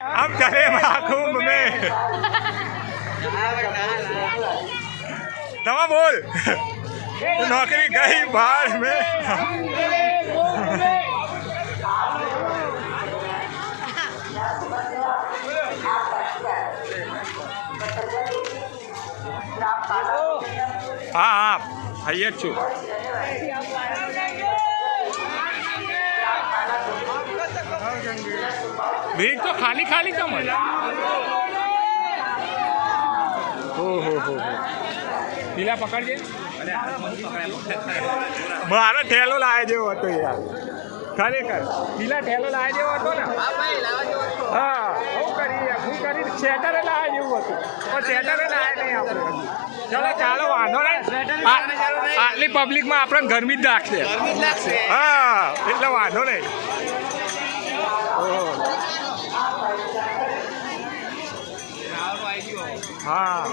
हम चले महाकुंभ में। तमा बोल नौकरी गई बाढ़ में। हाँ हाँ भैया छू भीड़ तो खाली खाली कम है। हो पीला पकड़िए मारो ठेलो लाए जो तो यार खरेखर पीला ठेलो लाए जो तो ना हाँ वो करी स्वेटर लाए जो पर स्वेटर लाए नहीं આપણે ચલો ચાલો વાંધો નહીં આટલી પબ્લિકમાં આપણને ગરમી જ લાગશે હા એટલે વાંધો નહીં હા